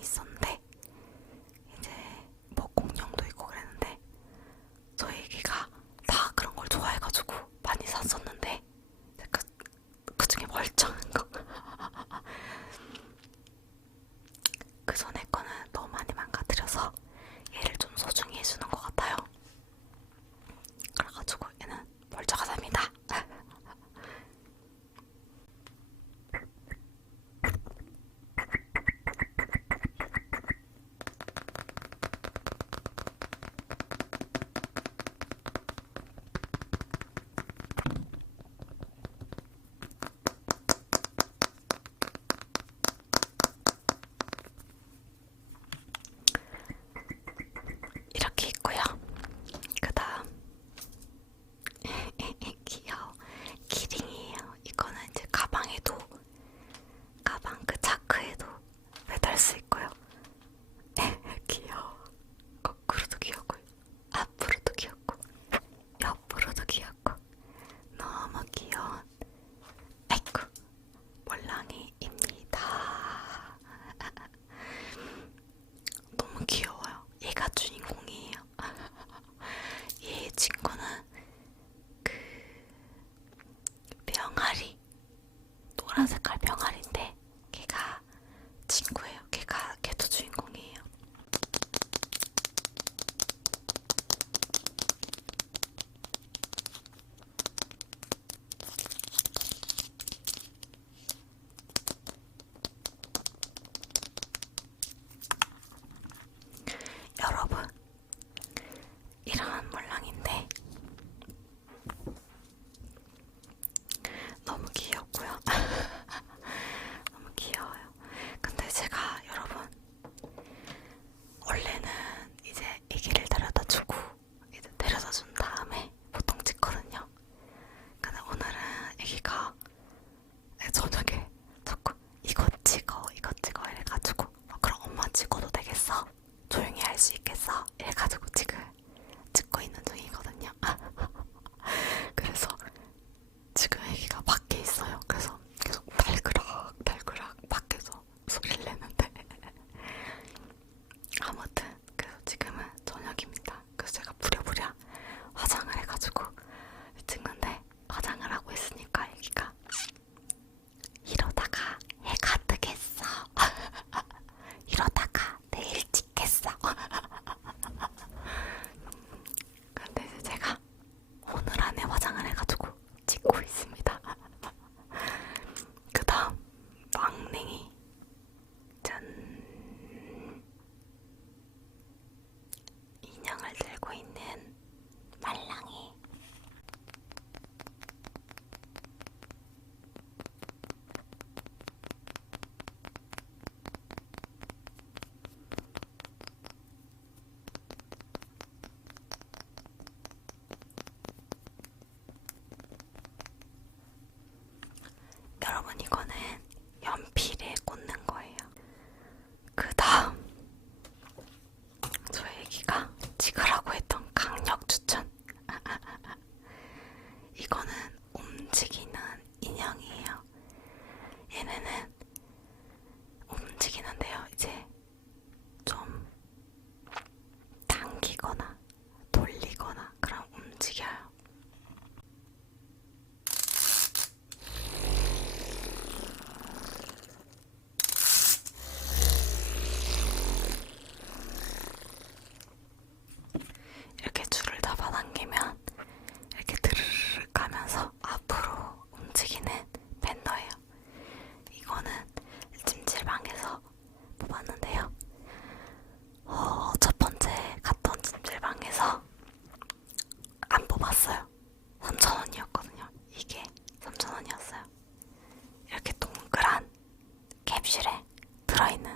있었네. 캡슐에 들어있는